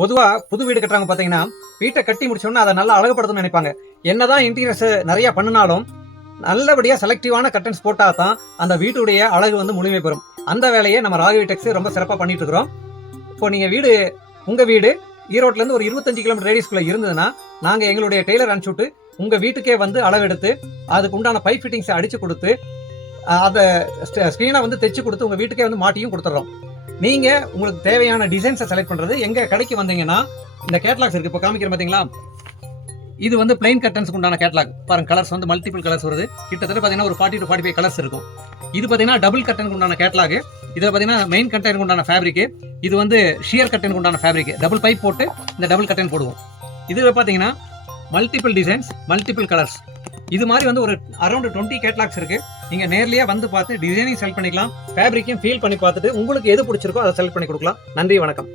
பொதுவா புது வீடு கட்டுறாங்க பாத்தீங்கன்னா, வீட்டை கட்டி முடிச்சோன்னா அதை நல்லா அழகுபடுத்தணும்னு நினைப்பாங்க. என்னதான் இன்டீரியர்ஸ் நிறைய பண்ணினாலும் நல்லபடியா செலக்டிவான கர்டன்ஸ் போட்டா தான் அந்த வீட்டுடைய அழகு வந்து முழுமை பெறும். அந்த வேலையை நம்ம ராகவி டெக்ஸ் ரொம்ப சிறப்பா பண்ணிட்டு இருக்கிறோம். இப்போ நீங்க உங்க வீடு ஈரோட்ல இருந்து ஒரு 25 கிலோமீட்டர் ரேடியஸ்குள்ள இருந்ததுன்னா, நாங்க எங்களுடைய டெய்லர் அனுப்பிச்சுட்டு உங்க வீட்டுக்கே வந்து அளவெடுத்து அதுக்கு உண்டான பைப் ஃபிட்டிங்ஸ் அடிச்சு கொடுத்து அதை ஸ்கிரீனை வந்து தைச்சு கொடுத்து உங்க வீட்டுக்கே வந்து மாட்டியும் கொடுத்துட்றோம். நீங்க உங்களுக்கு தேவையான டிசைன்ஸை செலக்ட் பண்றது எங்க கடைக்கு வந்தீங்கன்னா இந்த கேட்லாக்ஸ் இருக்கு. இப்போ காமிக்கிற பாத்தீங்களா, இது வந்து பிளைன் கர்டன்ஸ்க்கு உண்டான கேட்லாக் பாருங்க. கலர்ஸ் வந்து மல்டிபிள் கலர்ஸ் வருது. கிட்டத்தட்ட பாத்தீங்கன்னா ஒரு 40 to 45 கலர்ஸ் இருக்கும். இது பாத்தீங்கன்னா டபுள் கர்டனுக்கு உண்டான கேட்லாக். இதுல பாத்தீங்கன்னா மெயின் கர்டனுக்கு உண்டான ஃபேப்ரிக், இது வந்து ஷியர் கர்டனுக்கு உண்டான ஃபேப்ரிக். டபுள் பைப் போட்டு இந்த டபுள் கர்டன் போடுவோம். இதுல பாத்தீங்கன்னா மல்டிபிள் டிசைன்ஸ், மல்டிபிள் கலர்ஸ். இது மாதிரி வந்து ஒரு அரௌண்ட் 20 கேட்லாக்ஸ் இருக்கு. நீங்க நேர்லயே வந்து பார்த்து டிசைனிங் செலக்ட் பண்ணிக்கலாம். ஃபேப்ரிக்கையும் ஃபீல் பண்ணி பார்த்துட்டு உங்களுக்கு எது பிடிச்சிருக்கோ அதை செலக்ட் பண்ணி கொடுக்கலாம். நன்றி, வணக்கம்.